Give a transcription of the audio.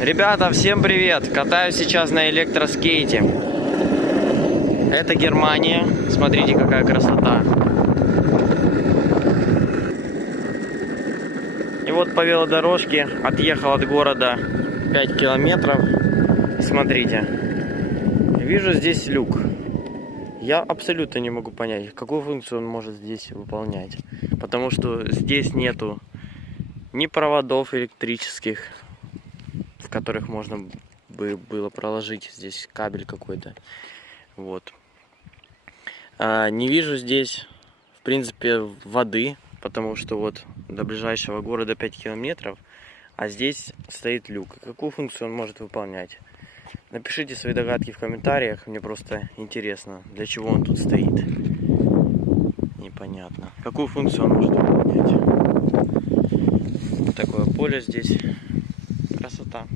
Ребята, всем привет! Катаюсь сейчас на электроскейте. Это Германия. Смотрите, какая красота. И вот по велодорожке отъехал от города 5 километров. Смотрите. Вижу здесь люк. Я абсолютно не могу понять, какую функцию он может здесь выполнять. Потому что здесь нету ни проводов электрических, в которых можно было проложить здесь кабель какой-то. Вот. Не вижу здесь, в принципе, воды, потому что вот до ближайшего города 5 километров, а здесь стоит люк. Какую функцию он может выполнять? Напишите свои догадки в комментариях, мне просто интересно, для чего он тут стоит. Непонятно. Какую функцию он может выполнять? Такое поле здесь. Красота.